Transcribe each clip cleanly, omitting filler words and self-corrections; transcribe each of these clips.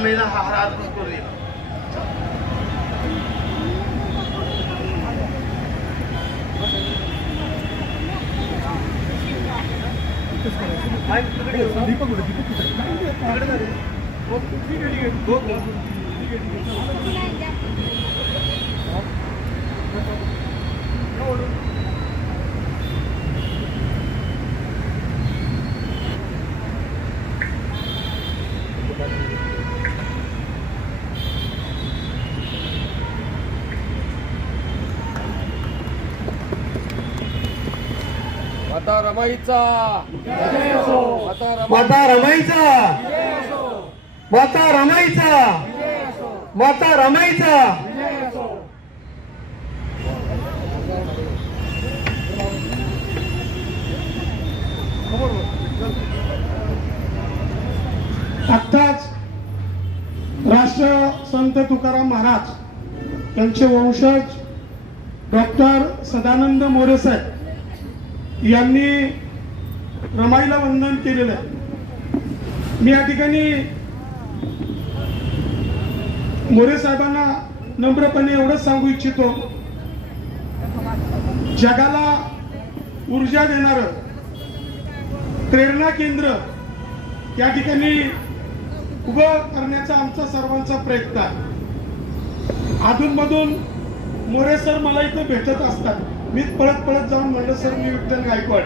रमेला हार अर्पण करूया. माता रमाईचा माता रमाईचा माता रमाईचा माता रमाईचा. आत्ताच राष्ट्रसंत तुकाराम महाराज त्यांचे वंशज डॉक्टर सदानंद मोरे साहेब यांनी रमाईला वंदन केलेलं आहे. मी या ठिकाणी मोरे साहेबांना नम्रपणे एवढंच सांगू इच्छितो, जगाला ऊर्जा देणारं प्रेरणा केंद्र या ठिकाणी उभं करण्याचा आमचा सर्वांचा प्रयत्न आहे. अधूनमधून मोरे सर मला इथं भेटत असतात. मी पळत पळत जाऊन म्हणलं सर मी विठ्ठल गायकवाड,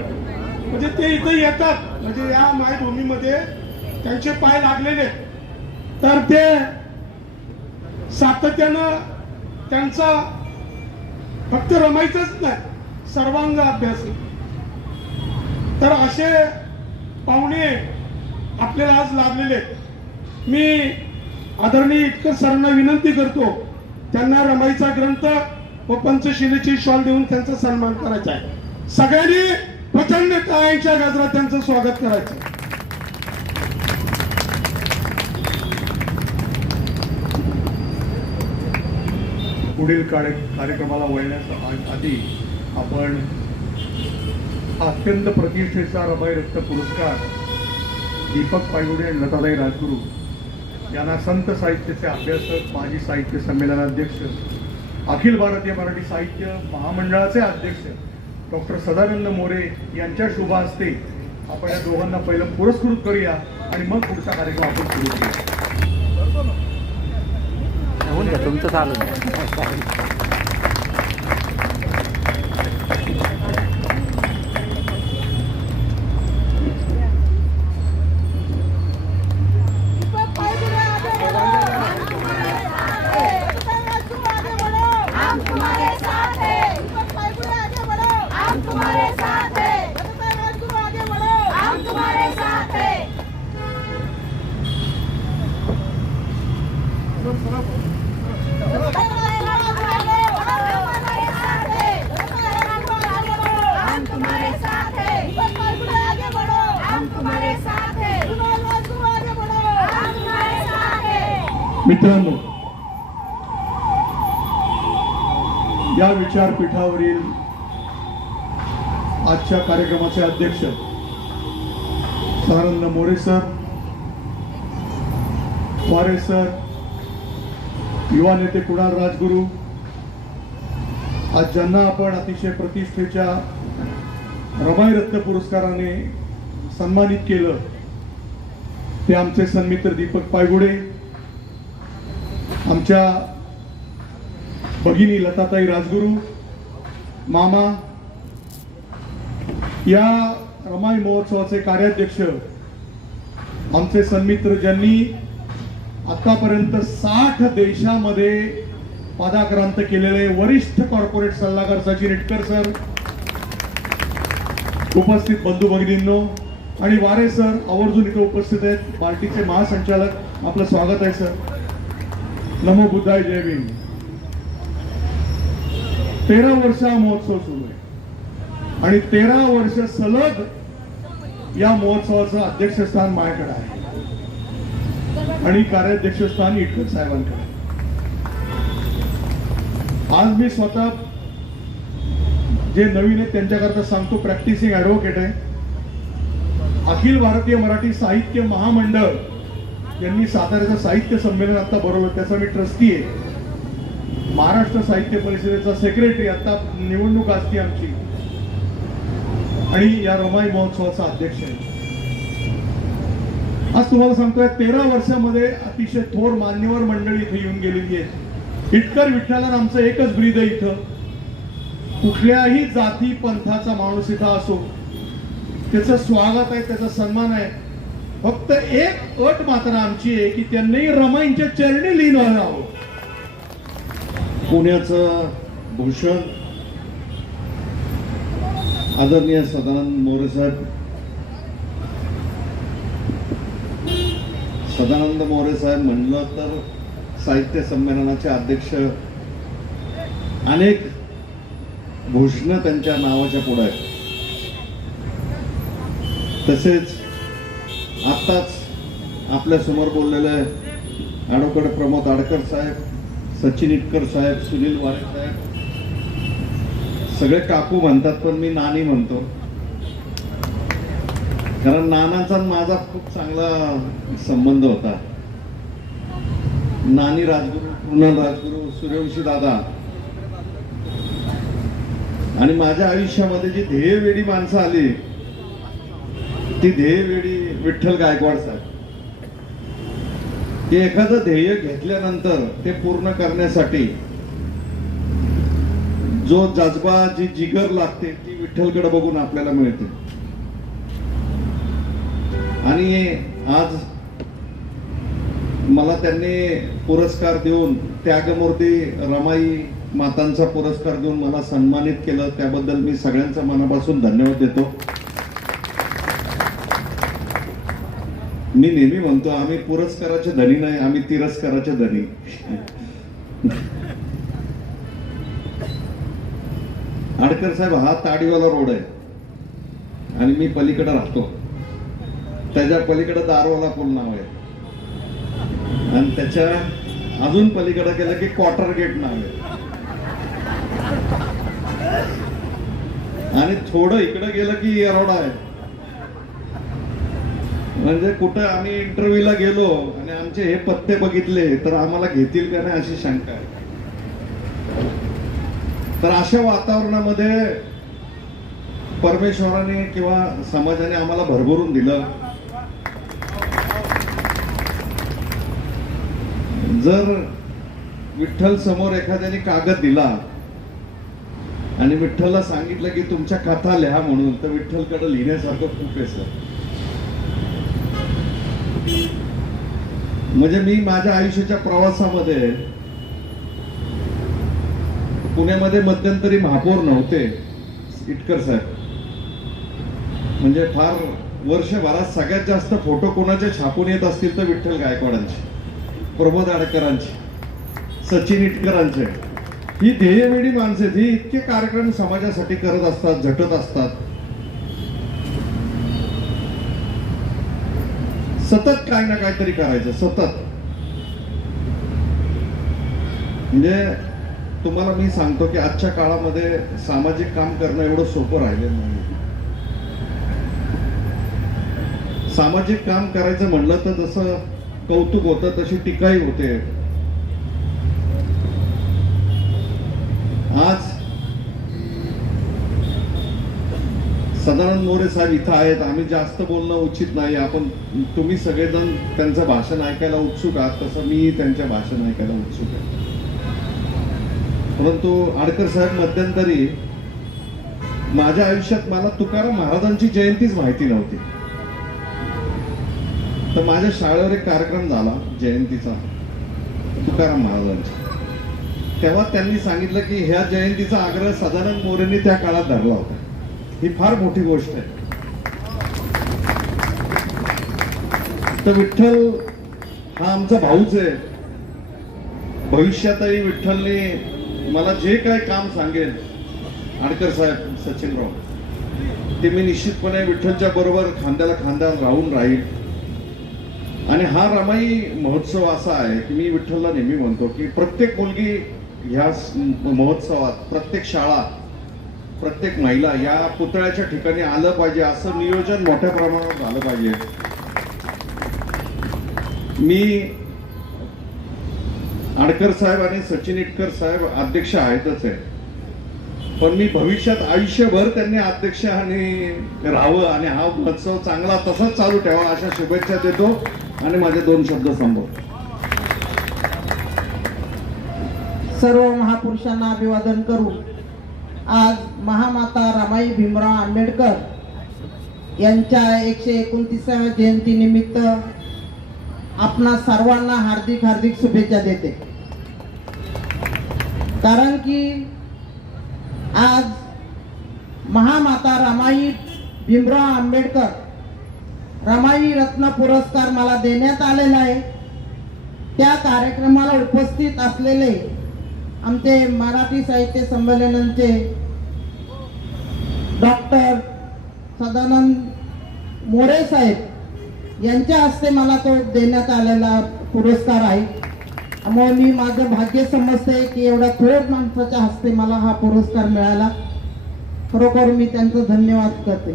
म्हणजे ते इथं येतात, म्हणजे या मायभूमीमध्ये त्यांचे पाय लागलेले, तर ते सातत्यानं त्यांचा फक्त रमायचंच नाही सर्वांग अभ्यास. तर असे पाहुणे आपल्याला आज लाभलेले. मी आदरणीय इतकर सरांना विनंती करतो, त्यांना रमाईचा ग्रंथ व पंचशिलेची शॉल देऊन त्यांचा सन्मान करायचा आहे. सगळ्यांनी प्रचंड टाळ्यांच्या गजरात त्यांचं स्वागत करायचं. पुढील कार्यक्रमाला वळण्याच्या आधी आपण अत्यंत प्रतिष्ठेचा रमाई रत्न पुरस्कार दीपक पायगुडे आणि लताताई राजगुरू यांना संत साहित्याचे अभ्यासक, माजी साहित्य संमेलनाध्यक्ष, अखिल भारतीय मराठी साहित्य महामंडळाचे अध्यक्ष डॉक्टर सदानंद मोरे यांच्या शुभ हस्ते आपण या दोघांना पहिलं पुरस्कृत करूया आणि मग पुढचा कार्यक्रम आपण सुरू करूया. तुमचं चालू मित्रांनो, या विचारपीठावरील आजच्या कार्यक्रमाचे अध्यक्ष सदानंद मोरे सर, वारे सर, युवा नेते कुणाल राजगुरू, आज ज्यांना आपण अतिशय प्रतिष्ठेच्या रमाई रत्न पुरस्काराने सन्मानित केलं ते आमचे सन्मित्र दीपक पायगुडे, आमच्या भगिनी लताताई राजगुरू, मामा, या रमाई महोत्सवाचे कार्याध्यक्ष आमचे सन्मित्र ज्यांनी आतापर्यंत 60 देशामध्ये पदाक्रांत केलेले वरिष्ठ कॉर्पोरेट सल्लागार सचिन इटकर सर, उपस्थित बंधू भगिनींनो आणि वारे सर आवर्जून इथे उपस्थित आहेत. पार्टीचे महासंचालक, आपलं स्वागत आहे सर. नमो बुद्धाय, जय भीम. 13 वर्ष हा महोत्सव सुरू आहे आणि 13 वर्ष सलग या महोत्सवाचं अध्यक्षस्थान माझ्याकडे आहे आणि कार्याध्यक्षस्थान इटकर साहेबांकडे. आज मी स्वतः जे नवीन आहेत त्यांच्याकरता सांगतो, प्रॅक्टिसिंग ऍडव्होकेट आहे. अखिल भारतीय मराठी साहित्य महामंडळ यांनी साताऱ्याचं साहित्य संमेलन आता भरवलं, त्याचा मी ट्रस्टी आहे. महाराष्ट्र साहित्य परिषदेचा सेक्रेटरी, आता निवडणूक असते आमची, आणि या रमाई महोत्सवाचा अध्यक्ष आहे. आज तुम्हाला सांगतोय 13 वर्षामध्ये अतिशय थोर मान्यवर मंडळी इथे येऊन गेलेली आहे. इटकर विठ्ठलानं आमचं एकच ब्रीद आहे इथं. कुठल्याही जाती पंथाचा माणूस इथं असो, त्याचं स्वागत आहे, त्याचा सन्मान आहे. फक्त एक अट मात्र आमची आहे की त्यांनी रमाईंच्या चरणी लीन व्हावं. पुण्याचं भूषण आदरणीय सदानंद मोरे साहेब, सदानंद मोरे साहेब म्हणलं तर साहित्य संमेलनाचे अध्यक्ष, अनेक भूषणं त्यांच्या नावाच्या पुढे आहेत. तसेच आत्ताच आपल्या समोर बोललेले ॲडव्होकेट प्रमोद आडकर साहेब, सचिन इटकर साहेब, सुनील वारे साहेब, सगळे काकू म्हणतात पण मी नानी म्हणतो, कारण नानाचा माझा खूप चांगला संबंध होता. नानी राजगुरू, कृणाल राजगुरू, सूर्यवंशी दादा, आणि माझ्या आयुष्यामध्ये जी ध्येयवेडी माणसं आली ती ध्येयवेडी विठ्ठल गायकवाड साहेब. की एखादं ध्येय घेतल्यानंतर ते पूर्ण करण्यासाठी जो जज्बा, जी जिगर लागते ती विठ्ठलकडे बघून आपल्याला मिळते. आणि आज मला त्यांनी पुरस्कार देऊन, त्यागमूर्ती रमाई मातांचा पुरस्कार देऊन मला सन्मानित केलं, त्याबद्दल मी सगळ्यांचा मनापासून धन्यवाद देतो. मी नेहमी म्हणतो आम्ही पुरस्काराचे धनी नाही, आम्ही तिरस्काराचे धनी. आडकर साहेब, हा ताडीवाला रोड आहे आणि मी पलीकडे राहतो, त्याच्या पलीकडे दारवाला पूल नाव आहे, आणि त्याच्या अजून पलीकडे गेलं की क्वार्टर गेट नाव आहे, आणि थोडं इकडे गेलं की येरोडा आहे. म्हणजे कुठं आम्ही इंटरव्ह्यूला गेलो आणि आमचे हे पत्ते बघितले तर आम्हाला घेतील का नाही अशी शंका आहे. तर अशा वातावरणामध्ये परमेश्वराने किंवा समाजाने आम्हाला भरभरून दिलं. जर विठ्ठल समोर एखाद्याने कागद दिला आणि विठ्ठलला सांगितलं की तुमच्या कथा लिहा म्हणून, तर विठ्ठलकडे लिहिण्यासारखं खूप आहे सर. म्हणजे मी माझ्या आयुष्याच्या प्रवासामध्ये पुण्यामध्ये मध्यंतरी महापौर नव्हते इटकर साहेब. म्हणजे फार वर्षभरात सगळ्यात जास्त फोटो कोणाचे छापून येत असतील तर विठ्ठल गायकवाडांचे, प्रमोद आडकरांचे, सचिन इटकरांचे. ही ध्येयवेडी माणसे, ही इतके कार्यक्रम समाजासाठी करत असतात, झटत असतात, सतत काही ना काहीतरी करायचं, सतत. म्हणजे तुम्हाला मी सांगतो की आजच्या काळामध्ये सामाजिक काम करणं एवढं सोपं राहिलेलं नाही. सामाजिक काम करायचं म्हणलं तर जसं कौतुक होतं तशी टीकाही होते. आज सदानंद मोरे साहेब इथं आहेत. आम्ही जास्त बोलणं उचित नाही. आपण तुम्ही सगळेजण त्यांचं भाषण ऐकायला उत्सुक आहात, तसं मी त्यांच्या भाषण ऐकायला उत्सुक आहे. परंतु आडकर साहेब, मध्यंतरी माझ्या आयुष्यात मला तुकाराम महाराजांची जयंतीच माहिती नव्हती. तर माझ्या शाळेवर एक कार्यक्रम झाला जयंतीचा तुकाराम महाराजांचा. तेव्हा त्यांनी सांगितलं की ह्या जयंतीचा आग्रह सदानंद मोरेंनी त्या काळात धरला होता. ही फार मोठी गोष्ट आहे. तर विठ्ठल हा आमचा भाऊच आहे. भविष्यातही विठ्ठलने मला जे काय काम सांगेल आडकर साहेब, सचिनराव, ते मी निश्चितपणे विठ्ठलच्या बरोबर खांद्याला खांदा राहून राहील. आणि हा रमाई महोत्सव असा आहे की मी विठ्ठलला नेहमी म्हणतो की प्रत्येक मुलगी ह्या महोत्सवात, प्रत्येक शाळा, प्रत्येक महिला या पुतळ्याच्या ठिकाणी आलं पाहिजे. असं नियोजन मोठ्या प्रमाणात झालं पाहिजे. मी आडकर साहेब आणि सचिन इटकर साहेब अध्यक्ष आहेतच आहे, पण मी भविष्यात आयुष्यभर त्यांनी अध्यक्ष आणि राहावं आणि हा महोत्सव चांगला तसाच चालू ठेवा अशा शुभेच्छा देतो आणि माझे 2 शब्द संपवतो. सर्व महापुरुषांना अभिवादन करून आज महामाता रमाई भीमराव आंबेडकर यांच्या 129व्या जयंतीनिमित्त आपणा सर्वांना हार्दिक हार्दिक शुभेच्छा देते. कारण की आज महामाता रमाई भीमराव आंबेडकर रमाई रत्न पुरस्कार मला देण्यात आलेला आहे. त्या कार्यक्रमाला उपस्थित असलेले आमचे मराठी साहित्य संमेलनाचे डॉक्टर सदानंद मोरे साहेब यांच्या हस्ते मला तो देण्यात आलेला पुरस्कार आहे. त्यामुळे मी माझं भाग्य समजते की एवढ्या थोर माणसाच्या हस्ते मला हा पुरस्कार मिळाला. खरोखर मी त्यांचं धन्यवाद करते.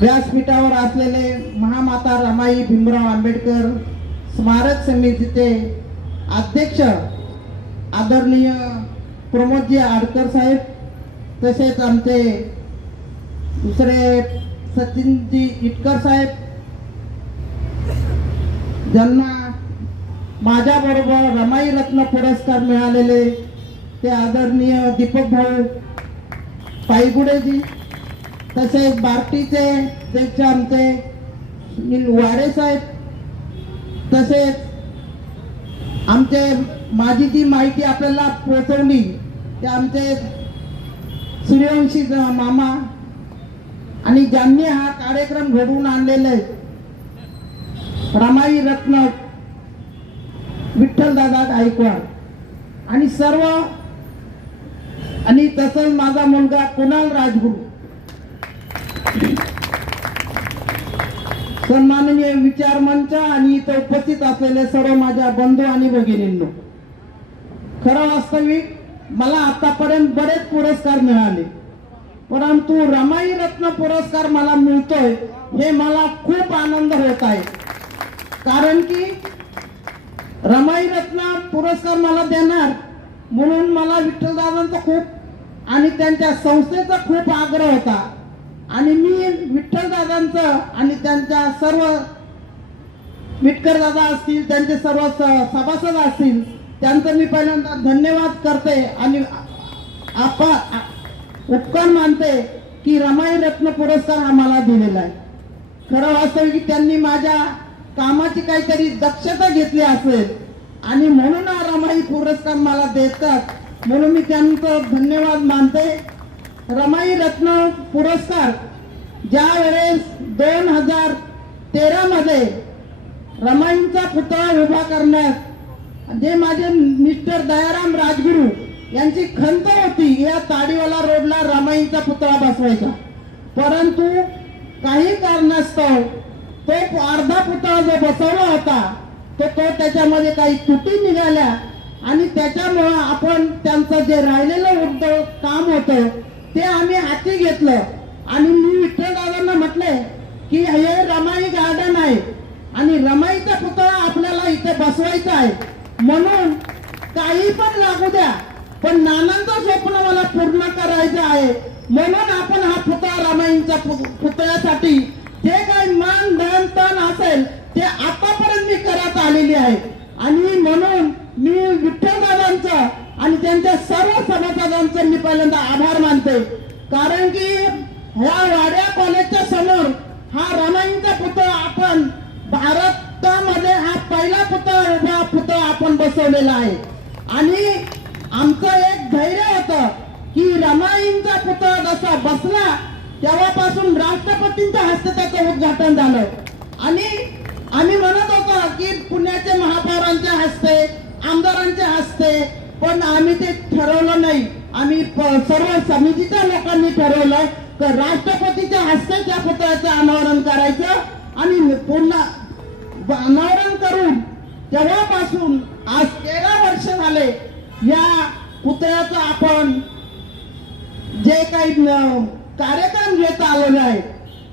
व्यासपीठावर असलेले महामाता रमाई भीमराव आंबेडकर स्मारक समितीचे अध्यक्ष आदरणीय प्रमोदजी आडकर साहेब, तसेच आमचे दुसरे सचिनजी इटकर साहेब, ज्यांना माझ्याबरोबर रमाई रत्न पुरस्कार मिळालेले ते आदरणीय दीपक भाऊ पायगुडेजी, तसेच बार्टीचे अध्यक्ष आमचे सुनील वाडे साहेब, तसेच आमचे माझी जी माहिती आपल्याला पोहोचवली ते आमचे सूर्यवंशी मामा आणि ज्यांनी हा कार्यक्रम घडवून आणलेले रमाई रत्न विठ्ठलदादा गायकवाड आणि सर्व, आणि तसंच माझा मुलगा कुणाल राजगुरू, सन्माननीय विचार मंच आणि इथं उपस्थित असलेले सर्व माझ्या बंधू आणि भगिनींनो, खरं वास्तविक मला आतापर्यंत बरेच पुरस्कार मिळाले, परंतु रमाई रत्न पुरस्कार मला मिळतोय हे मला खूप आनंद होत आहे. कारण की रमाई रत्न पुरस्कार मला देणार म्हणून मला विठ्ठलदादांचा खूप आणि त्यांच्या संस्थेचा खूप आग्रह होता आणि मी विठ्ठलदादांचं आणि त्यांच्या सर्व विटकर दादा असतील, त्यांचे सर्व सभासद असतील, त्यांचं मी पहिल्यांदा धन्यवाद करते आणि उपकार मानते की रमाई रत्न पुरस्कार आम्हाला दिलेला आहे. खरं वास्तविक त्यांनी माझ्या कामाची काहीतरी दक्षता घेतली असेल आणि म्हणून हा रमाई पुरस्कार मला देतात, म्हणून मी त्यांचं धन्यवाद मानते. रमाई रत्न पुरस्कार ज्या वेळेस 2013 मध्ये रमाईंचा पुतळा उभा करण्यात जे माझे मिस्टर दयाराम राजगुरू यांची खंत होती, या ताडीवाला रोडला रमाईंचा पुतळा बसवायचा, परंतु काही कारणास्तव तो अर्धा पुतळा जो बसवला होता तो त्याच्यामध्ये काही त्रुटी निघाल्या आणि त्याच्यामुळं आपण त्यांचं जे राहिलेलं काम होतं ते आम्ही हाती घेतलं आणि मी विठ्ठलदादांना म्हटले की हे रमाई गार्डन आहे आणि रमाईचा पुतळा आपल्याला इथे बसवायचा आहे, म्हणून काही पण लागू द्या पण नानांचं स्वप्न मला पूर्ण करायचं आहे, म्हणून आपण हा पुतळा रमाईंच्या पुतळ्यासाठी जे काही मान धन तन असेल ते आतापर्यंत मी करत आलेली आहे. आणि म्हणून मी विठ्ठलदादांचं आणि त्यांच्या सर्व सभासदांचं मी पहिल्यांदा आभार मानते. कारण की ह्या वाड्या कॉलेजच्या समोर हा रमाईंचा पुतळा आपण भारतामध्ये हा पहिला पुतळा आपण बसवलेला आहे आणि आमचं एक धैर्य होतं की रमाईंचा पुतळा जसा बसला तेव्हापासून राष्ट्रपतींच्या हस्ते त्याचं उद्घाटन झालं आणि आम्ही म्हणत होतो की पुण्याच्या महापौरांच्या हस्ते, आमदारांच्या हस्ते, पण आम्ही ते ठरवलं नाही. आम्ही सर्व समितीच्या लोकांनी ठरवलं की राष्ट्रपतीच्या हस्ते त्या पुतळ्याचं अनावरण करायचं आणि पुन्हा अनावरण करून तेव्हापासून आज 13 वर्ष झाले या पुतळ्याचं आपण जे काही कार्यक्रम घेत आलेला आहे.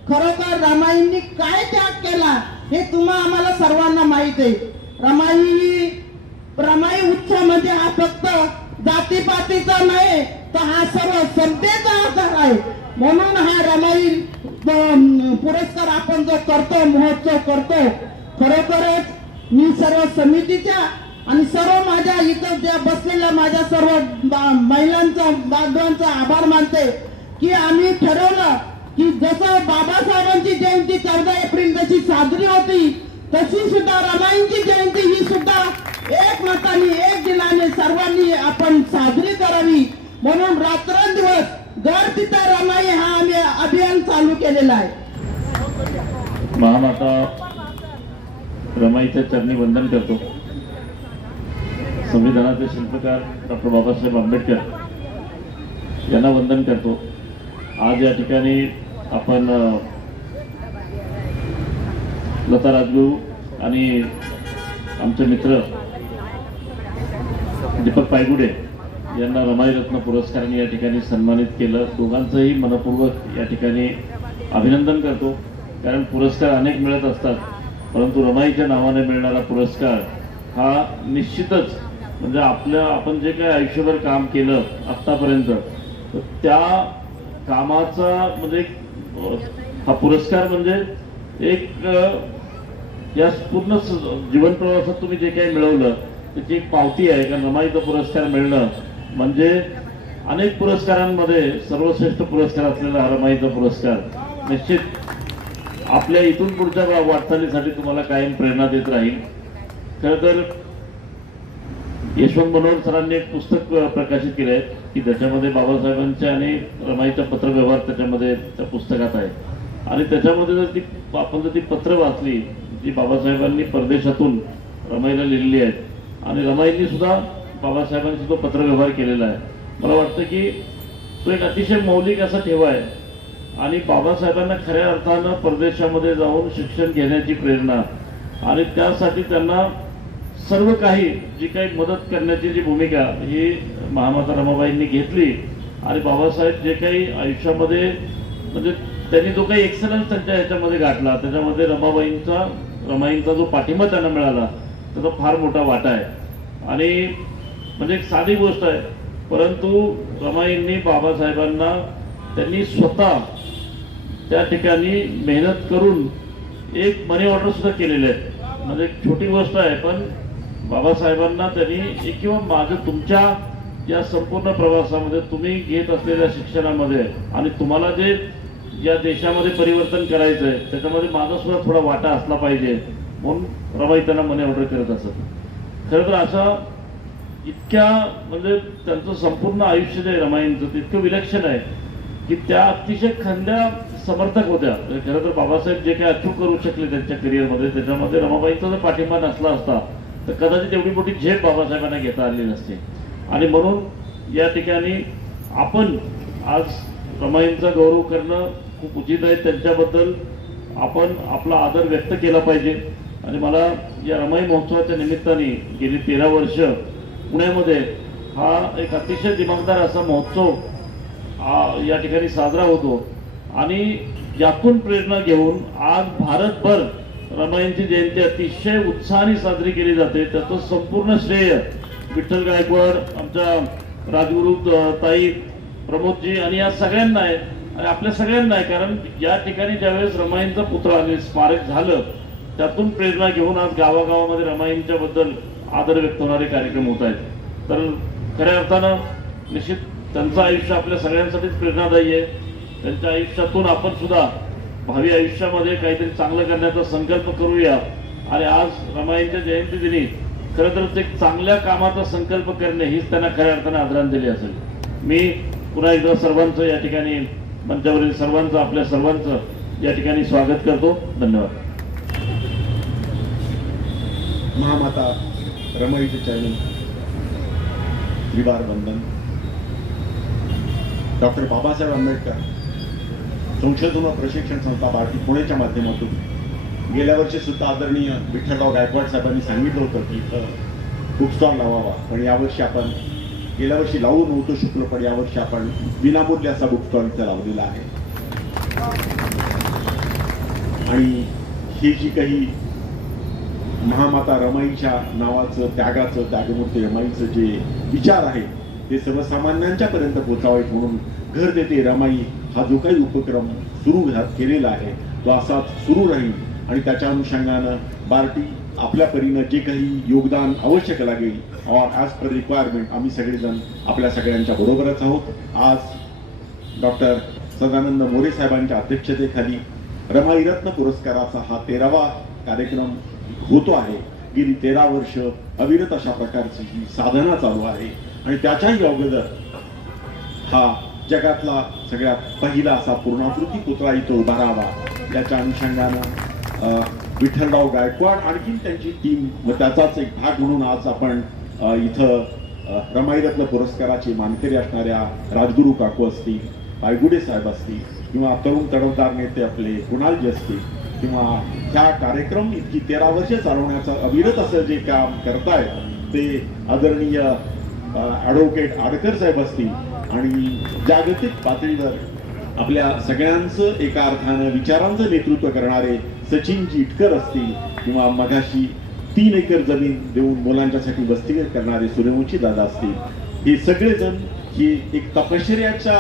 खरोखर रमाईंनी काय त्याग केला हे तुम्हा आम्हाला सर्वांना माहित आहे. रमाई उत्सव म्हणजे हा फक्त जातीपातीचा नाही, तर हा सर्व समतेचा आधार आहे. म्हणून हा रमाई पुरस्कार आपण जो करतो, महोत्सव करतो, खरोखरच मी सर्व समितीच्या आणि सर्व माझ्या इथं ज्या बसलेल्या माझ्या सर्व महिलांचा बांधवांचा आभार मानते की आम्ही ठरवलं की जसं बाबासाहेबांची जयंती 14 एप्रिल जशी साजरी होती, तशी सुद्धा रमाईंची जयंती ही सुद्धा एकमताने एक दिलाने सर्वांनी आपण साजरी करावी. म्हणून रात्रंदिवस दर तिथं रमाई हा आम्ही अभियान चालू केलेला आहे. महामाता रमाईच्या चरणी वंदन करतो. संविधानाचे शिल्पकार डॉक्टर बाबासाहेब आंबेडकर यांना वंदन करतो. आज या ठिकाणी आपण लता राजगुरू आणि आमचे मित्र दीपक पायगुडे यांना रमाई रत्न पुरस्काराने या ठिकाणी सन्मानित केलं. दोघांचंही मनपूर्वक या ठिकाणी अभिनंदन करतो. कारण पुरस्कार अनेक मिळत असतात, परंतु रमाईच्या नावाने मिळणारा पुरस्कार हा निश्चितच म्हणजे आपण जे काही आयुष्यभर काम केलं आत्तापर्यंत, तर त्या कामाचा म्हणजे हा पुरस्कार म्हणजे एक या पूर्ण जीवन प्रवासात तुम्ही जे काही मिळवलं त्याची एक पावती आहे. कारण रमाईचा पुरस्कार मिळणं म्हणजे अनेक पुरस्कारांमध्ये सर्वश्रेष्ठ पुरस्कार असलेला हा रमाईचा पुरस्कार निश्चित आपल्या इथून पुढच्या वाटचालीसाठी तुम्हाला कायम प्रेरणा देत राहील. खरं तर यशवंत मनोहर सरांनी एक पुस्तक प्रकाशित केलं आहे की त्याच्यामध्ये बाबासाहेबांचे आणि रमाईचा पत्रव्यवहार त्याच्यामध्ये त्या पुस्तकात आहे. आणि त्याच्यामध्ये जर आपण ती पत्र वाचली जी बाबासाहेबांनी परदेशातून रमाईला लिहिलेली आहेत आणि रमाईंनी सुद्धा बाबासाहेबांशी तो पत्रव्यवहार केलेला आहे. मला वाटतं की तो एक अतिशय मौलिक असा ठेवा आहे आणि बाबासाहेबांना खऱ्या अर्थानं परदेशामध्ये जाऊन शिक्षण घेण्याची प्रेरणा आणि त्यासाठी त्यांना सर्व काही जी काही मदत करण्याची जी भूमिका ही महामाता रमाबाईंनी घेतली. आणि बाबासाहेब जे काही आयुष्यामध्ये म्हणजे त्यांनी जो काही एक्सलन्स त्यांच्या ह्याच्यामध्ये गाठला त्याच्यामध्ये रमाईंचा जो पाठिंबा त्यांना मिळाला त्याचा फार मोठा वाटा आहे. आणि म्हणजे एक साधी गोष्ट आहे, परंतु रमाईंनी बाबासाहेबांना त्यांनी स्वतः त्या ठिकाणी मेहनत करून एक मनी ऑर्डर सुद्धा केलेले आहे. म्हणजे एक छोटी गोष्ट आहे, पण बाबासाहेबांना त्यांनी किंवा माझं तुमच्या या संपूर्ण प्रवासामध्ये तुम्ही घेत असलेल्या शिक्षणामध्ये आणि तुम्हाला जे या देशामध्ये परिवर्तन करायचं आहे त्याच्यामध्ये माझा सुद्धा थोडा वाटा असला पाहिजे म्हणून रमाई त्यांना मनी ऑर्डर करत असत. खरं तर असा इतक्या म्हणजे त्यांचं संपूर्ण आयुष्य जे रमाईंचं ते इतकं विलक्षण आहे की त्या अतिशय खंद्या समर्थक होत्या. खरं तर बाबासाहेब जे काही अचूक करू शकले त्यांच्या करिअरमध्ये त्याच्यामध्ये रमाबाईंचा जर पाठिंबा नसला असता तर कदाचित एवढी मोठी झेप बाबासाहेबांना घेता आली नसते. आणि म्हणून या ठिकाणी आपण आज रमाईंचा गौरव करणं खूप उचित आहे. त्यांच्याबद्दल आपण आपला आदर व्यक्त केला पाहिजे. आणि मला या रमाई महोत्सवाच्या निमित्ताने गेली 13 वर्ष पुण्यामध्ये हा एक अतिशय दिमागदार असा महोत्सव या ठिकाणी साजरा होतो. आणि यातून प्रेरणा घेऊन आज भारतभर रमाईंची जयंती अतिशय उत्साहाने साजरी केली जाते. त्याचं संपूर्ण श्रेय विठ्ठल गायकवाड, आमच्या राजगुरू ताई, प्रमोदजी आणि या सगळ्यांना आहे आणि आपल्या सगळ्यांना आहे. कारण या ठिकाणी ज्यावेळेस रमाईंचा पुतळा आणि स्मारक झालं त्यातून प्रेरणा घेऊन आज गावागावामध्ये रमाईंच्या बद्दल आदर व्यक्त होणारे कार्यक्रम होत आहेत. तर खऱ्या अर्थानं निश्चित त्यांचं आयुष्य आपल्या सगळ्यांसाठीच प्रेरणादायी आहे. त्यांच्या आयुष्यातून आपण सुद्धा भावी आयुष्यामध्ये काहीतरी चांगलं करण्याचा संकल्प करूया. आणि आज रमाईंच्या जयंती दिनी खरं तर एक चांगल्या कामाचा संकल्प करणे हीच त्यांना खऱ्या अर्थानं आदरांजली असेल. मी पुन्हा एकदा सर्वांचं या ठिकाणी मंचावरील सर्वांचं आपल्या सर्वांचं या ठिकाणी स्वागत करतो. धन्यवाद. महामाता रमाईचे चरणी त्रिवार वंदन. डॉक्टर बाबासाहेब आंबेडकर संशोधन व प्रशिक्षण संस्था भारती पुणेच्या माध्यमातून गेल्या वर्षी सुद्धा आदरणीय विठ्ठलराव गायकवाड साहेबांनी सांगितलं होतं की इथं बुक स्टॉल लावावा. पण यावर्षी आपण गेल्या वर्षी लावू नव्हतो शकलो, पण यावर्षी आपण विनामूल्य असा बुक स्टॉल इथं लावलेला आहे. आणि ही जी काही महामाता रमाईच्या नावाचं त्यागमूर्ती रमाईचं जे विचार आहे ते सर्वसामान्यांच्या पर्यंत पोहोचावे म्हणून घर देते रमाई हा जो काही उपक्रम सुरू केलेला आहे तो असाच सुरू राहील आणि त्याच्या अनुषंगानं बार्टी आपल्या परीनं जे काही योगदान आवश्यक लागेल और ॲज पर रिक्वायरमेंट आम्ही सगळेजण आपल्या सगळ्यांच्या बरोबरच आहोत. आज डॉक्टर सदानंद मोरे साहेबांच्या अध्यक्षतेखाली रमाई रत्न पुरस्काराचा हा 13वा कार्यक्रम होतो आहे. गेली 13 वर्ष अविरत अशा प्रकारची ही साधना चालू आहे आणि त्याच्याही अगोदर हा जगातला सगळ्यात पहिला असा पूर्णाकृती पुतळा इथं उभा राहावा याच्या अनुषंगानं विठ्ठलराव गायकवाड आणखीन त्यांची टीम व त्याचाच एक भाग म्हणून आज आपण इथं रमाईरत्न पुरस्काराचे मानकरी असणाऱ्या राजगुरू काकू असतील, पायगुडे साहेब असतील किंवा तरुण तडफदार नेते आपले कुणालजी असतील किंवा ह्या कार्यक्रम इतकी 13 वर्ष चालवण्याचं अविरत असं जे काम करतायत ते आदरणीय ॲडव्होकेट आडकर साहेब असतील आणि जागतिक पातळीवर आपल्या सगळ्यांचं एका अर्थानं विचारांचं नेतृत्व करणारे सचिनजी इटकर असतील किंवा मगाशी 3 एकर जमीन देऊन मुलांच्यासाठी वसतिगृह करणारे सूर्यवंशी दादा असतील. हे सगळेजण ही एक तपश्चर्याच्या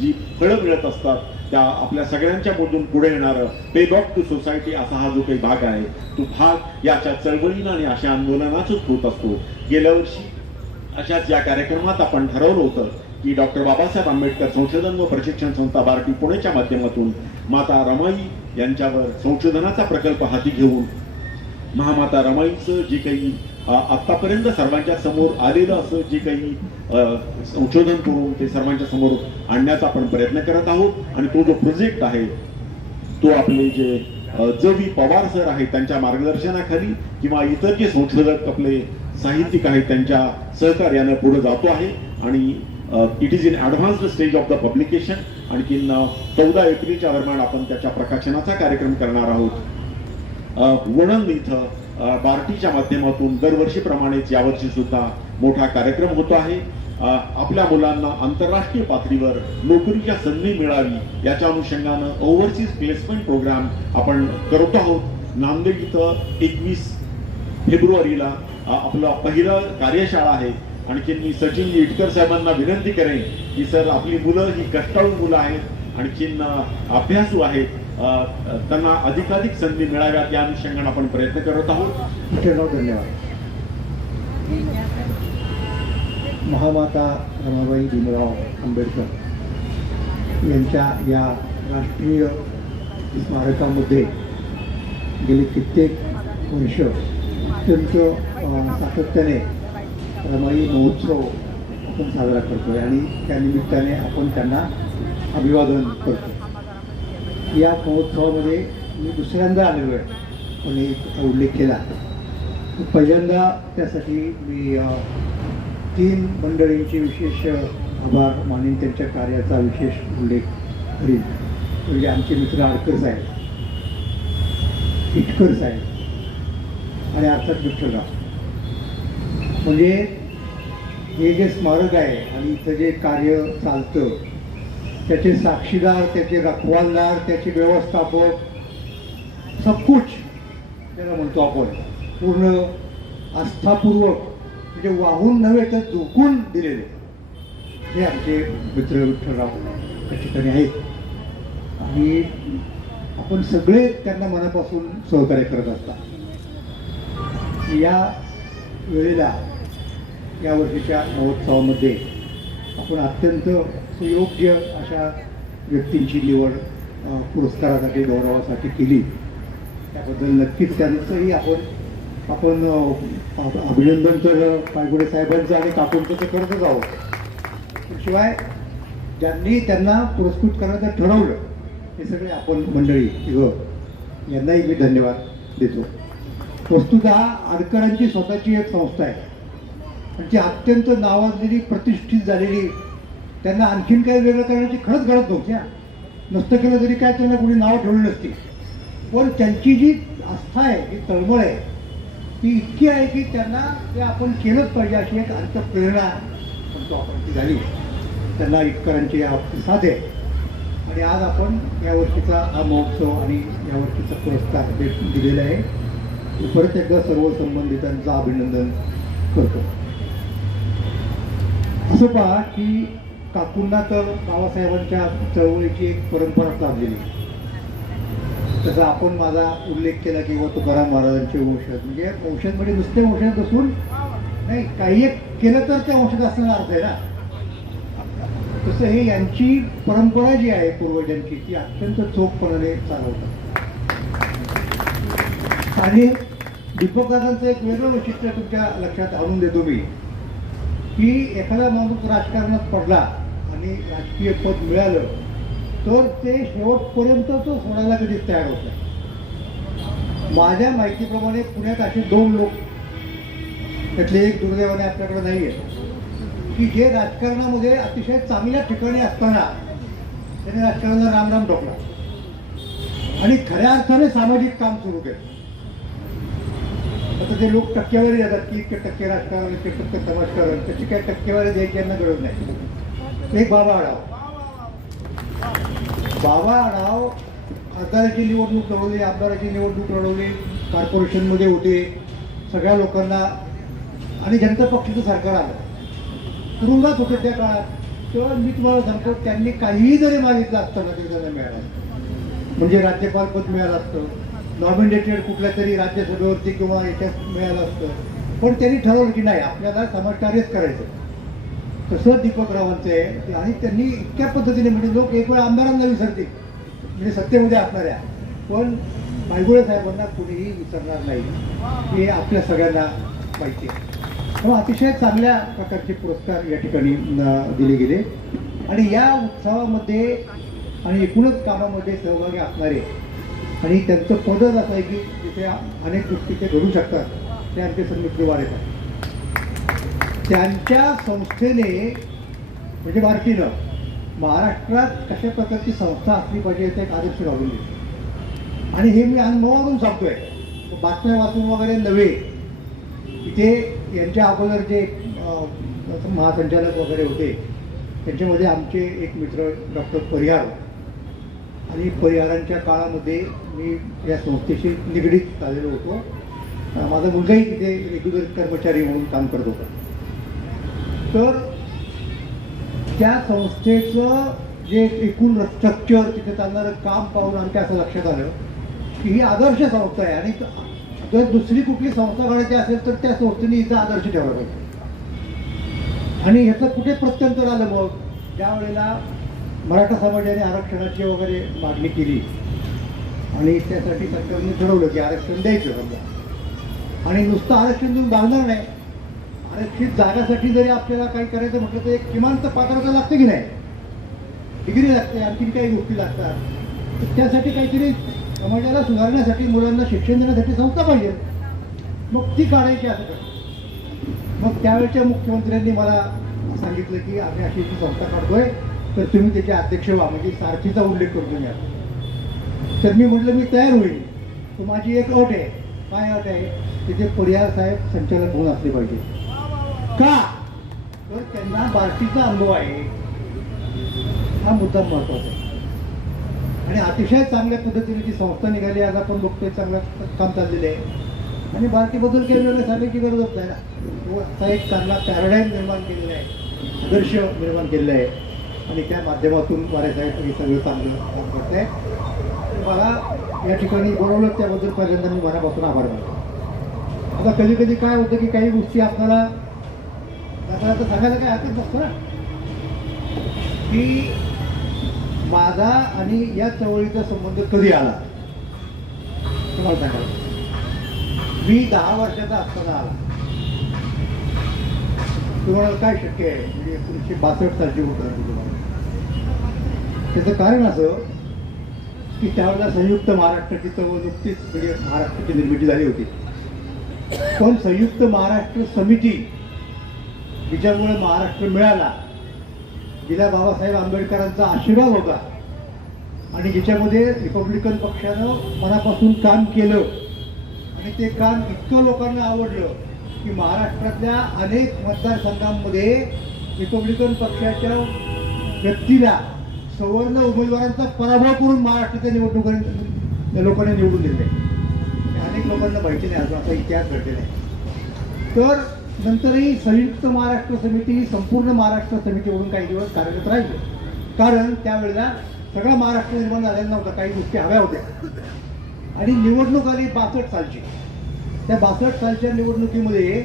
जी फळं मिळत असतात त्या आपल्या सगळ्यांच्या मधून पुढे येणारं पे बॅक टू सोसायटी असा हा जो काही भाग आहे तो भाग याच्या चळवळीनं आणि अशा आंदोलनातच होत असतो. गेल्या वर्षी अशाच या कार्यक्रमात आपण ठरवलं होतं की डॉक्टर बाबासाहेब आंबेडकर संशोधन व प्रशिक्षण संस्था बार्टी पुणेच्या माध्यमातून माता रमाई यांच्यावर संशोधनाचा प्रकल्प हाती घेऊन महामाता रमाईचं जे काही आतापर्यंत सर्वांच्या समोर आलेलं असं जे काही संशोधन करून ते सर्वांच्या समोर आणण्याचा आपण प्रयत्न करत आहोत आणि तो जो प्रोजेक्ट आहे तो आपले जे जवी पवार सर आहेत त्यांच्या मार्गदर्शनाखाली किंवा इतर जे संशोधक आपले साहित्यिक आहेत त्यांच्या सहकार्यानं पुढे जातो आहे आणि it is in advanced stage of the publication. आणखीन 14 एप्रिलच्या दरम्यान आपण त्याच्या प्रकाशनाचा कार्यक्रम करणार आहोत. वणंद इथं बार्टीच्या माध्यमातून दरवर्षीप्रमाणेच यावर्षी सुद्धा मोठा कार्यक्रम होतो आहे. आपल्या मुलांना आंतरराष्ट्रीय पातळीवर नोकरीच्या संधी मिळावी याच्या अनुषंगानं ओव्हरसीज प्लेसमेंट प्रोग्राम आपण करतो आहोत. नांदेड इथं 21 फेब्रुवारीला आपला पहिला कार्यशाळा आहे. आणखी मी सचिनजी इटकर साहेबांना विनंती करेन की सर आपली मुलं ही कष्टाळू मुलं आहेत आणखीन अभ्यासू आहेत त्यांना अधिकाधिक संधी मिळाव्यात या अनुषंगाने आपण प्रयत्न करत आहोत. धन्यवाद. महामाता रमाबाई भीमराव आंबेडकर यांच्या या राष्ट्रीय स्मारकामध्ये गेली कित्येक वर्ष अत्यंत सातत्याने रमाई महोत्सव आपण साजरा करतोय आणि त्यानिमित्ताने आपण त्यांना अभिवादन करतो. या महोत्सवामध्ये मी दुसऱ्यांदा आलेलो आहे पण एक उल्लेख केला. पहिल्यांदा त्यासाठी मी 3 मंडळींचे विशेष आभार मानेन, त्यांच्या कार्याचा विशेष उल्लेख करीन. म्हणजे आमचे मित्र आडकर साहेब, इटकर साहेब आणि अर्थात विठ्ठलराव. म्हणजे हे जे स्मारक आहे आणि इथं जे कार्य चालतं त्याचे साक्षीदार, त्याचे रखवालदार, त्याचे व्यवस्थापक सब कुछ त्याला म्हणतो आपण पूर्ण आस्थापूर्वक म्हणजे वाहून नव्हे तर झोकून दिलेले हे आमचे मित्र विठ्ठलराव त्या ठिकाणी आहेत आणि आपण सगळे त्यांना मनापासून सहकार्य करत असतात. या वेळेला या वर्षीच्या महोत्सवामध्ये आपण अत्यंत सुयोग्य अशा व्यक्तींची निवड पुरस्कारासाठी गौरवासाठी केली. त्याबद्दल नक्कीच त्यांचंही आपण अभिनंदन तर पायगुडे साहेबांचं आणि काकूंचं तर करतच आहोत. शिवाय ज्यांनी त्यांना पुरस्कृत करण्याचं ठरवलं हे सगळे आपण मंडळी यांनाही मी धन्यवाद देतो. वस्तुतः आडकरांची स्वतःची एक संस्था आहे आणि ती अत्यंत नावाजलेली प्रतिष्ठित झालेली. त्यांना आणखीन काही वेगळं करण्याची खरंच गरज नव्हती. नसतं केलं तरी काय त्यांना कोणी नावं ठेवली नसती. पण त्यांची जी आस्था आहे, जी तळमळ आहे ती इतकी आहे की त्यांना ते आपण केलंच पाहिजे अशी एक अंतःप्रेरणा म्हणतो आपण ती झाली. त्यांना इटकरांची या बाबतीत साथ आहे आणि आज आपण या वर्षीचा हा महोत्सव आणि या वर्षीचा पुरस्कार दिलेला आहे. मी परत एकदा सर्व संबंधितांचं अभिनंदन करतो. असं पहा की काकूंना तर बाबासाहेबांच्या चळवळीची एक परंपरा लाभलेली. तसं आपण माझा उल्लेख केला की व तुकाराम महाराजांचे वंशज, म्हणजे वंशज म्हणजे नुसते वंशज नसून नाही, काही एक केलं तर ते वंशज असण्याचा अर्थ आहे ना. तसं हे यांची परंपरा जी आहे पूर्वजांची ती अत्यंत चोखपणाने चालवतात. आणि दीपक दादांचं एक वेगळं वैशिष्ट्य तुमच्या लक्षात आणून देतो मी, की एखादा माणूस राजकारणात पडला आणि राजकीय पद मिळालं तर ते शेवटपर्यंत तो सोडायला कधीच तयार होत नाही. माझ्या माहितीप्रमाणे पुण्यात असे 2 लोक, त्यातले एक दुर्दैवाने आपल्याकडे नाही आहे, की जे राजकारणामध्ये अतिशय चांगल्या ठिकाणी असताना त्याने राजकारणाला रामराम ठोकला आणि खऱ्या अर्थाने सामाजिक काम सुरू केलं. आता ते लोक टक्केवारी देतात की इतके टक्के राजकारण, इतके टक्के समाजकारण, त्याची काही टक्केवारी द्यायची यांना गरज नाही. एक बाबा आढाव खासदाराची निवडणूक लढवली, आमदाराची निवडणूक लढवली, कॉर्पोरेशनमध्ये होते, सगळ्या लोकांना, आणि जनता पक्षाचं सरकार आलं, तुरुंगात होते त्या काळात. तेव्हा मी तुम्हाला सांगतो, त्यांनी काहीही जरी मागितलं असतं ना तरी त्यांना मिळालं असतं. म्हणजे राज्यपाल पद मिळालं असतं, नॉमिनेटेड कुठल्या तरी राज्यसभेवरती किंवा याच्यात मिळालं असतं, पण त्यांनी ठरवलं की नाही, आपल्याला समाजकार्यच करायचं. तसं दीपकरावांचं आहे. आणि त्यांनी इतक्या पद्धतीने, म्हणजे लोक एक वेळा आमदारांना विसरतील म्हणजे सत्तेमध्ये असणाऱ्या, पण पायगुळे साहेबांना कुणीही विसरणार नाही, हे आपल्या सगळ्यांना माहिती आहे. तेव्हा अतिशय चांगल्या प्रकारचे पुरस्कार या ठिकाणी दिले गेले. आणि या उत्सवामध्ये आणि एकूणच कामामध्ये सहभागी असणारे, आणि त्यांचं पदच असं आहे की जिथे अनेक गोष्टी ते घडू शकतात, ते आमचे सन्मित्रवार आहेत. त्यांच्या संस्थेने म्हणजे बार्टीनं महाराष्ट्रात कशा प्रकारची संस्था असली पाहिजे याचा एक आदर्श घालून दिला. आणि हे मी अनुभवावरून सांगतोय, बातम्या वाचून वगैरे नव्हे. इथे यांच्या अगोदर जे महासंचालक वगैरे होते त्यांच्यामध्ये आमचे एक मित्र डॉक्टर परिहार, आणि परिहारांच्या काळामध्ये मी या संस्थेशी निगडीत झालेलो होतो. माझा मुलगाही तिथे रेग्युलर कर्मचारी म्हणून काम करत होता. तर त्या संस्थेचं जे एकूण स्ट्रक्चर, तिथे चालणारं काम पाहून आमच्या असं लक्षात आलं की ही आदर्श संस्था आहे, आणि जर दुसरी कुठली संस्था काढायची असेल तर त्या संस्थेने हिचा आदर्श ठेवला पाहिजे. आणि ह्याचं कुठे प्रत्यंतर आलं मग, ज्या वेळेला मराठा समाजाने आरक्षणाची वगैरे मागणी केली आणि त्यासाठी सरकारने ठरवलं की आरक्षण द्यायचं समजा, आणि नुसतं आरक्षण देऊन चालणार नाही, आरक्षित जागासाठी जरी आपल्याला काही करायचं म्हटलं तर एक किमान तर पात्रता लागते की नाही, डिग्री लागते, आणखीन काही गोष्टी लागतात. तर त्यासाठी काहीतरी समाजाला सुधारण्यासाठी, मुलांना शिक्षण देण्यासाठी संस्था पाहिजे. मग ती काढायची असं करतो. मग त्यावेळच्या मुख्यमंत्र्यांनी मला सांगितलं की आम्ही अशी संस्था काढतोय, तर तुम्ही त्याचे अध्यक्ष व्हा, म्हणजे सारथीचा उल्लेख करतो मी आता. तर मी म्हटलं मी तयार होईल. तर माझी एक अट आहे. काय अट आहे? तिथे परिहार साहेब संचालक म्हणून असले पाहिजे. का? तर त्यांना बार्टीचा अनुभव आहे, हा मुद्दा महत्वाचा आहे. आणि अतिशय चांगल्या पद्धतीने ती संस्था निघाली. आज आपण बघतोय चांगलं काम चाललेलं आहे, आणि बार्टीबद्दल काही वेगळं सांगायची गरजच नाही ना. तो आता एक चांगला पॅराडाईम निर्माण केलेला आहे, आदर्श निर्माण केलेला आहे, आणि त्या माध्यमातून वारेसाहेब हे सगळं चांगलं काम करत आहे. मला या ठिकाणी बोलवलं त्याबद्दल पहिल्यांदा मी मनापासून आभार मानतो. आता कधी कधी काय होतं की काही गोष्टी आपल्याला आता सांगायला काय हरकत नसतं ना, की माझा आणि या चळवळीचा संबंध कधी आला तुम्हाला सांगायला. मी 10 वर्षाचा असताना आला. तुम्हाला काय शक्य आहे, म्हणजे 1962 सालची गोष्ट आहे तुम्हाला. त्याचं कारण असं की त्यावेळेला संयुक्त महाराष्ट्राची चळवळ नुकतीच म्हणजे महाराष्ट्राची निर्मिती झाली होती. पण संयुक्त महाराष्ट्र समिती जिच्यामुळे महाराष्ट्र मिळाला, जिला बाबासाहेब आंबेडकरांचा आशीर्वाद होता, आणि जिच्यामध्ये रिपब्लिकन पक्षानं मनापासून काम केलं, आणि ते काम इतकं लोकांना आवडलं की महाराष्ट्रातल्या अनेक मतदारसंघांमध्ये रिपब्लिकन पक्षाच्या व्यक्तीला सवर्ण उमेदवारांचा पराभव करून महाराष्ट्राच्या निवडणुकांनी लोकांनी निवडून दिले. अनेक लोकांना माहिती नाही अजून असा इतिहास घडलेला आहे. तर नंतरही संयुक्त महाराष्ट्र समिती ही संपूर्ण महाराष्ट्र समिती म्हणून काही दिवस कार्यरत राहिली. कारण त्यावेळेला सगळा महाराष्ट्र निर्माण झालेला नव्हता, काही गोष्टी हव्या होत्या. आणि निवडणूक आली 62 सालची. त्या 62 सालच्या निवडणुकीमध्ये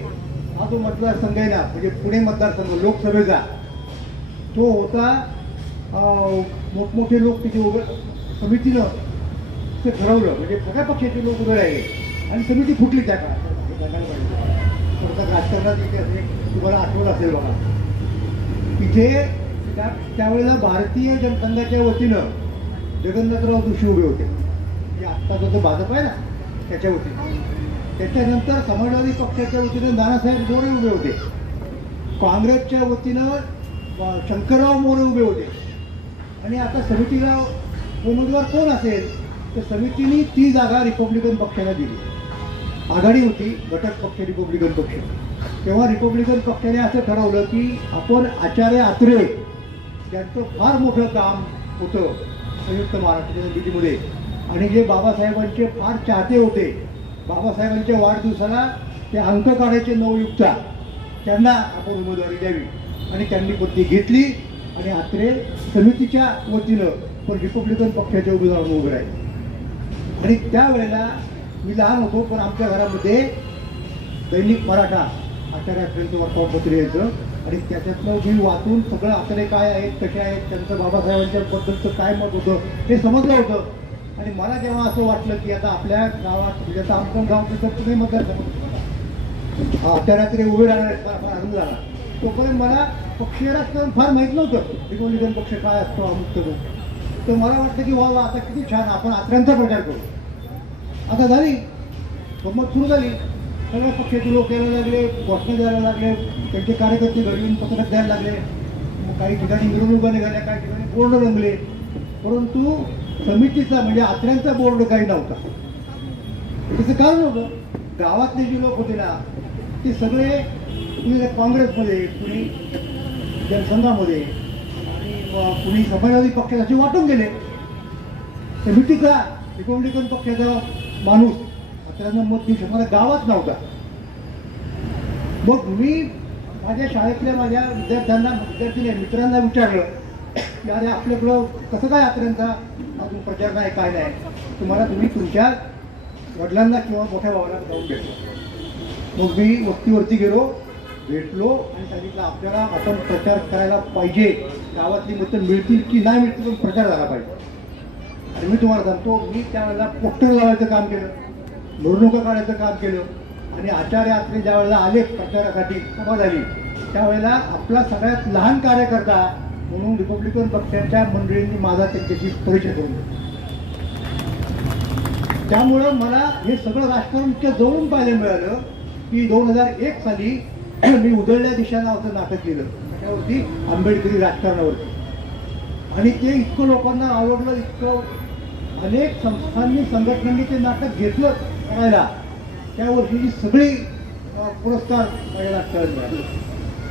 हा जो मतदारसंघ आहे ना, म्हणजे पुणे मतदारसंघ लोकसभेचा, तो होता मोठमोठे लोक तिथे समितीनं ते ठरवलं, म्हणजे सगळ्या पक्षाचे लोक उभे राहिले आणि समिती फुटली त्या काळात. राजकारणात तुम्हाला आठवण असेल बघा, तिथे त्यावेळेला भारतीय जनसंघाच्या वतीनं जगन्नाथराव जोशी उभे होते, म्हणजे आत्ताचा जो भाजप आहे ना त्याच्या वतीने. त्याच्यानंतर समाजवादी पक्षाच्या वतीनं नानासाहेब मोरे उभे होते, काँग्रेसच्या वतीनं शंकरराव मोरे उभे होते. आणि आता समितीला उमेदवार कोण असेल तर समितीने ती जागा रिपब्लिकन पक्षाला दिली. आघाडी होती, घटक पक्ष रिपब्लिकन पक्ष. तेव्हा रिपब्लिकन पक्षाने असं ठरवलं की आपण आचार्य आत्रे यांचं फार मोठं काम होतं संयुक्त महाराष्ट्र समितीमध्ये, आणि जे बाबासाहेबांचे फार चाहते होते, बाबासाहेबांच्या वाढदिवसाला ते अंक काढायचे नवयुक्ता, त्यांना आपण उमेदवारी द्यावी. आणि त्यांनी पण ती घेतली आणि आत्रे समितीच्या वतीनं पण रिपब्लिकन पक्षाच्या उमेदवार उभे राहिले. आणि त्यावेळेला मी लहान होतो, पण आमच्या घरामध्ये दैनिक मराठा आचार्य आत्रेंचं वर्तमानपत्र यायचं, आणि त्याच्यातलं मी वाचून सगळं आत्रे काय आहेत, कसे आहेत, त्यांचं बाबासाहेबांच्या बद्दलचं काय मत होतं हे समजलं होतं. आणि मला जेव्हा असं वाटलं की आता आपल्या गावात, म्हणजे आता आमचं गाव तिथं पुणे मतदारसंघ आचार्य आत्रे उभे राहणार झाला, तोपर्यंत मला पक्षीय राजकारण फार माहीत नव्हतं. रिपब्लिकन पक्ष काय असतो अमुक करू. तर मला वाटतं की वा आता किती छान आपण आत्र्यांचा प्रचार करू. आता झाली गंमत सुरू झाली, सगळ्या पक्षाचे लोक यायला लागले, घोषणा द्यायला लागले, त्यांचे कार्यकर्ते घरी येऊन पत्रक द्यायला लागले. काही ठिकाणी मिरवणुका निघाल्या, काही ठिकाणी बोर्ड रंगले, परंतु समितीचा म्हणजे आत्र्यांचा बोर्ड काही नव्हता. त्याचं कारण होतं, गावातले जे लोक होते ना ते सगळे कुणी काँग्रेसमध्ये, कुणी जनसंघामध्ये आणि कुणी समाजवादी पक्षाचे वाटून गेले. समितीचा रिपब्लिकन पक्षाचा माणूस आत्र्यांना मत देऊ शकणारा गावात नव्हता. मग मी माझ्या शाळेतल्या माझ्या विद्यार्थ्यांना मित्रांना विचारलं की अरे आपल्याकडं कसं काय आत्र्यांचा अजून प्रचार नाही, काय नाही, तुम्ही तुमच्या वडिलांना किंवा मोठ्या भावाला जाऊन भेटलो. मग मी वस्तीवरती गेलो, भेटलो आणि सांगितलं आपल्याला आपण प्रचार करायला पाहिजे, गावातली मतं मिळतील की नाही मिळतील पण प्रचार झाला पाहिजे. आणि मी तुम्हाला सांगतो, मी त्यावेळेला पोस्टर लावायचं काम केलं, निवडणुका काढायचं काम केलं. आणि आचार्य आत्रे ज्या वेळेला आले प्रचारासाठी सभा झाली, त्यावेळेला आपला सगळ्यात लहान कार्यकर्ता म्हणून रिपब्लिकन पक्षाच्या मंडळींनी माझा त्यांच्याशी परिचय करून दिला. त्यामुळं मला हे सगळं राजकारण इतक्या जवळून पाहायला मिळालं की 2001 साली मी उधळल्या दिशा नावाचं नाटक केलं, त्याच्यावरती आंबेडकरी राजकारणावरती. आणि ते इतकं लोकांना आवडलं, इतकं अनेक संस्थांनी संघटनांनी ते नाटक घेतलं करायला. त्या वर्षीची सगळी पुरस्कार माझ्या नाटकाला मिळाले.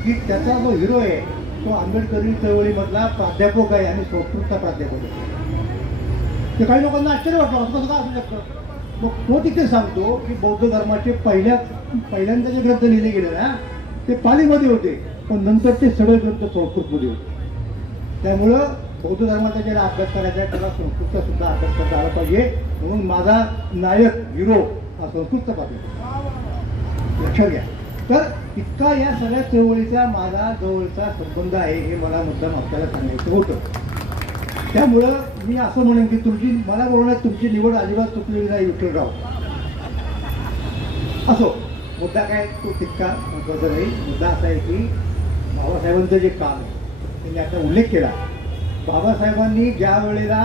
की त्याचा जो हिरो आहे तो आंबेडकरी चळवळीमधला प्राध्यापक आहे आणि संस्कृतचा प्राध्यापक आहे. ते काही लोकांना आश्चर्य वाटलं, असं कसं काय असू शकतं. मग तो तिथे सांगतो की बौद्ध धर्माचे पहिल्यांदा जे ग्रंथ लिहिले गेले ना ते पालीमध्ये होते, पण नंतर ते सगळे ग्रंथ संस्कृतमध्ये होते. त्यामुळं बौद्ध धर्माचा ज्याला अभ्यास करायचा आहे त्याला संस्कृतचा सुद्धा अभ्यास करता आला पाहिजे. म्हणून माझा नायक हिरो हा संस्कृतचा पाहिजे, लक्षात घ्या. तर इतका या सगळ्या चळवळीचा माझा जवळचा संबंध आहे हे मला मुद्दाम आपल्याला सांगायचं होतं. त्यामुळं मी असं म्हणेन की मला बोलण्यात तुमची निवड अजिबात चुकलेली नाही विठ्ठलराव. असो, मुद्दा काय तो तितका महत्त्वाचा नाही. मुद्दा असा आहे की बाबासाहेबांचं जे काम आहे त्यांनी आता उल्लेख केला. बाबासाहेबांनी ज्या वेळेला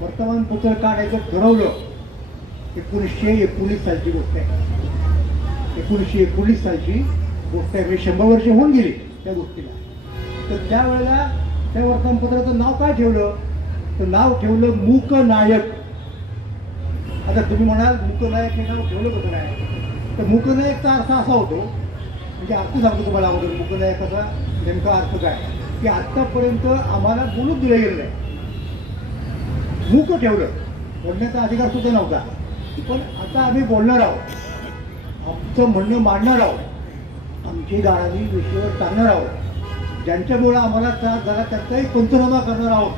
वर्तमानपत्र काढायचं ठरवलं 1919 सालची गोष्ट आहे. 1919 सालची गोष्ट आहे, म्हणजे 100 वर्ष होऊन गेली त्या गोष्टीला. तर त्यावेळेला त्या वर्तमानपत्राचं नाव काय ठेवलं तर नाव ठेवलं मूकनायक. आता तुम्ही म्हणाल मूकनायक हे नाव ठेवलं कसं नाही, तर मूकनायकचा अर्थ असा होतो, म्हणजे अर्थ सांगतो तुम्हाला अगोदर मूकनायकाचा नेमका अर्थ काय की आत्तापर्यंत आम्हाला बोलूच दिलं गेलं नाही. मूक ठेवलं, बोलण्याचा अधिकार सुद्धा नव्हता. पण आता आम्ही बोलणार आहोत, आमचं म्हणणं मांडणार आहोत, आमची गाणी विषयावर टाकणार आहोत, ज्यांच्यामुळे आम्हाला त्रास झाला त्याचाही पंचनामा करणार आहोत.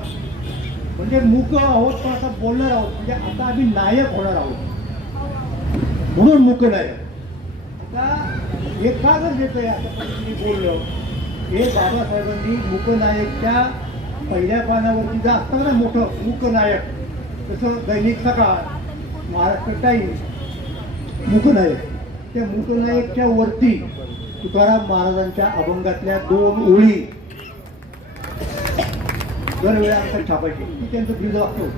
म्हणजे मूक आहोत पण आता बोलणार आहोत, म्हणजे आता आम्ही नायक होणार आहोत, म्हणून मूक नायक. आता हे का गरजेचं आहे आता मी बोललो, हे बाबासाहेबांनी मूकनायकच्या पहिल्या पानावरती जर असतं ना मोठं मूकनायक, जसं दैनिक सकाळ, महाराष्ट्र टाइम्स, मूकनायक, त्या मूकनायकच्या वरती तुकाराम महाराजांच्या अभंगातल्या 2 ओळी दरवेळा अंकात छापायची, ती त्यांचं ब्रीदवाक्य होतं.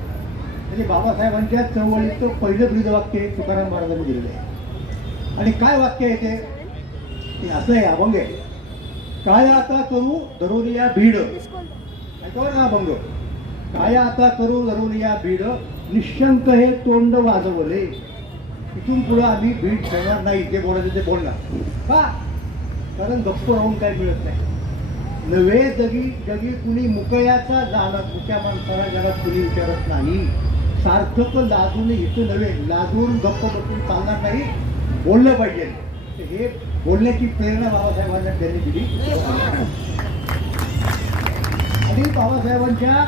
म्हणजे बाबासाहेबांच्या चळवळीचं पहिलं ब्रीदवाक्य तुकाराम महाराजांनी दिलेलं आहे. आणि काय वाक्य आहे ते असं आहे, अभंग आहे, काय आता करू धरून या भीड, ऐकावं ना अभंग, काय आता करू धरून या भीड, निशंक हे तोंड वाजवले, इथून पुढे आम्ही भीड ठेवणार नाही, जे बोलायचं ते बोलणार. का? कारण गप्प राहून काय मिळत नाही. नवे जगी कुणी मुकयाचा जाणत, मुक्या माणसाला जगात कुणी विचारत नाही. सार्थक लाजून इथं नव्हे, लाजून गप्प बसून चालणार नाही, बोललं पाहिजे. हे बोलण्याची प्रेरणा बाबासाहेबांना त्यांनी दिली. आणि बाबासाहेबांच्या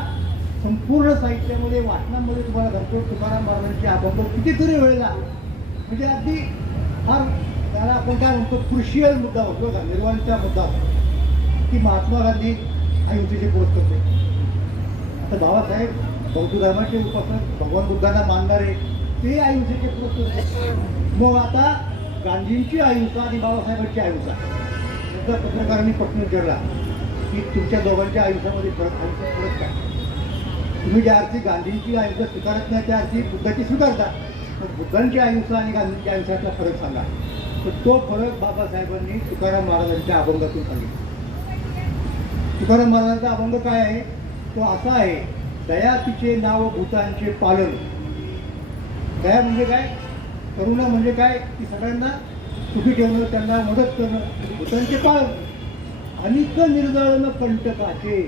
संपूर्ण साहित्यामध्ये, वाचनामध्ये तुम्हाला सांगतो, तुकाराम महाराजांचे अभंग कितीतरी वेळेला, म्हणजे अगदी फार त्याला आपण काय म्हणतो क्रुशियल मुद्दा होतो का, निर्वाणीचा मुद्दा होतो की महात्मा गांधी अहिंसेचे पुरस्कार करते. आता बाबासाहेब बौद्ध धर्माचे उपासक, भगवान बुद्धांना मानणारे, ते अहिंसेचे पुरस्कार. मग आता गांधींची अहिंसा आणि बाबासाहेबांची अहिंसा, एकदा पत्रकारांनी प्रश्न विचारला की तुमच्या दोघांच्या आयुष्यामध्ये फरक काय? तुम्ही ज्या अर्थी गांधींची अहिंसा स्वीकारत नाही त्या अर्थी बुद्धाची स्वीकारता, मग बुद्धांची अहिंसा आणि गांधींच्या अहिंसातला फरक सांगा. तर तो फरक बाबासाहेबांनी तुकाराम महाराजांच्या अभंगातून सांगितला. तुकाराम महाराजांचा अभंग काय आहे? तो असा आहे, दया तिचे नाव भूतांचे पालन. दया म्हणजे काय? करुणा म्हणजे काय? की सगळ्यांना सुखी ठेवणं, त्यांना मदत करणं, भूतांचे पालन. अनिक निर्दळन कंटकाचे,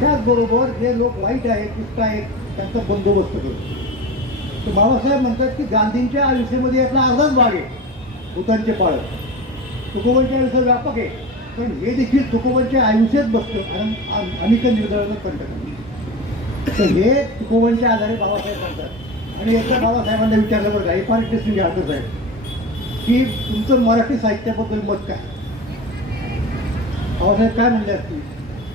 त्याचबरोबर जे लोक वाईट आहेत, दुष्ट आहेत, त्यांचा बंदोबस्त करू. तर बाबासाहेब म्हणतात की गांधींच्या आयुष्यामध्ये यातला अर्धाच भाग आहे भूतांचे पालन. तुकोबांच्या आयुष्य व्यापक आहे, पण हे देखील तुकोबांच्या आयुष्यात बसतं आणि अनिक निर्दळन कंटक. तर हे तुकोबांच्या आधारे बाबासाहेब म्हणतात. आणि एकदा बाबासाहेबांना विचारलं बरं का, हे फार इंटरेस्टिंग आहे साहेब, की तुमचं मराठी साहित्याबद्दल मत काय? बाबासाहेब काय म्हणले असतील?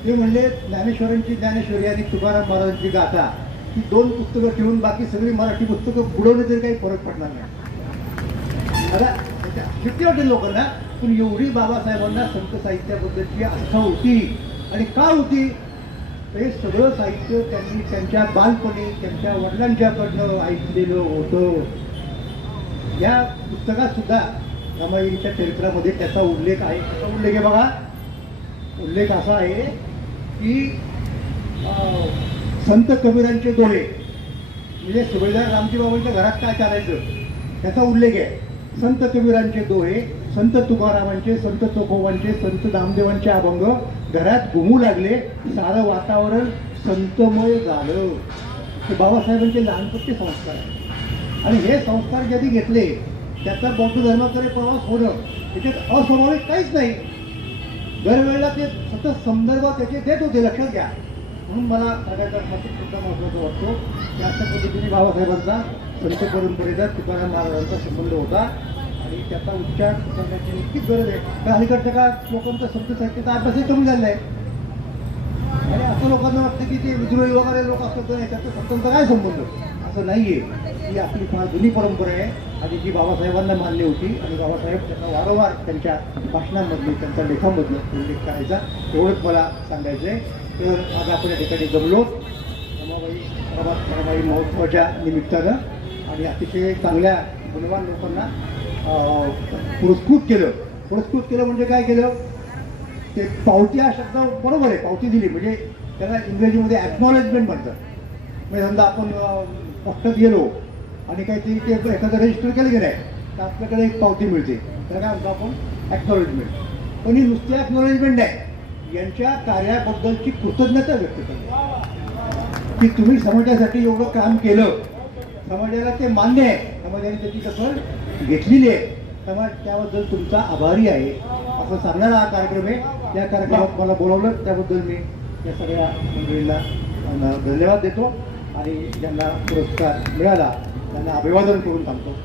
ते म्हणले ज्ञानेश्वरांची ज्ञानेश्वरी आणि तुकाराम महाराजांची गाथा ही 2 पुस्तकं ठेवून बाकी सगळी मराठी पुस्तकं बुडवणे तरी काही फरक पडणार नाही. आता शक्य वाटेल लोकांना, पण एवढी बाबासाहेबांना संत साहित्याबद्दलची आस्था होती. आणि का होती? हे सगळं साहित्य त्यांनी त्यांच्या बालपणी त्यांच्या वडिलांच्याकडनं ऐकलेलं होतं. या पुस्तकात सुद्धा रमाईच्या चरित्रामध्ये त्याचा उल्लेख आहे. त्याचा उल्लेख आहे बघा. उल्लेख असा आहे की संत कबीरांचे दोहे, म्हणजे सुभेदार रामजी बाबांच्या घरात काय चालायचं त्याचा उल्लेख आहे. संत कबीरांचे दोहे, संत तुकारामांचे, संत तुकोबांचे, संत नामदेवांचे अभंग घरात घुमू लागले, सारं वातावरण संतमय झालं. हे बाबासाहेबांचे लहानपणचे संस्कार आहेत. आणि हे संस्कार ज्यांनी घेतले त्याचा बौद्ध धर्माकडे प्रवास होणं त्याच्यात अस्वाभाविक काहीच नाही. दरवेळेला ते सतत संदर्भ त्याचे देत होते, लक्षात घ्या. म्हणून मला सगळ्यात सुद्धा महत्त्वाचं वाटतो की अशा पद्धतीने बाबासाहेबांचा संत परंपरेचा तुकाराम महाराजांचा संबंध होता आणि त्याचा उच्चार करण्याची नक्कीच गरज आहे. तर अलीकडच्या काळात लोकांचा संत साहित्याचा अभ्यासही कमी झाला आहे. आणि असं लोकांना वाटतं की ते विद्रोही वगैरे लोक असतात तर त्याचा संतांचा काय संबंध? असं नाही आहे. ही आपली फार जुनी परंपरा आहे आणि जी बाबासाहेबांना मान्य होती. आणि बाबासाहेब त्यांना वारंवार त्यांच्या भाषणांमधून त्यांच्या लेखांमधून उल्लेख करायचा. एवढंच मला सांगायचं आहे. तर आज आपण या ठिकाणी जमलो रमाबाई महोत्सवाच्या निमित्तानं आणि अतिशय चांगल्या गुणवान लोकांना पुरस्कृत केलं. पुरस्कृत केलं म्हणजे काय केलं? ते पावती हा शब्द बरोबर आहे, पावती दिली म्हणजे त्याला इंग्रजीमध्ये ॲक्नॉलेजमेंट म्हणतात. म्हणजे समजा आपण पोस्टात गेलो आणि काहीतरी ते एखादं रजिस्टर केलं गेलं आहे तर आपल्याकडे एक पावती मिळते, त्याला काय म्हणतो आपण ॲक्नॉलेजमेंट. पण ही नुसती ॲक्नॉलेजमेंट आहे, यांच्या कार्याबद्दलची कृतज्ञता व्यक्त करणे. की तुम्ही समाजासाठी एवढं काम केलं, समाजाला ते मान्य आहे, समाजाने त्याची दखल घेतलेली आहे, समाज त्याबद्दल तुमचा आभारी आहे असं सांगणारा हा कार्यक्रम आहे. या कार्यक्रमात मला बोलावलं त्याबद्दल मी या सगळ्या मंडळींना धन्यवाद देतो आणि ज्यांना पुरस्कार मिळाला त्यांना अभिवादन करून थांबतो.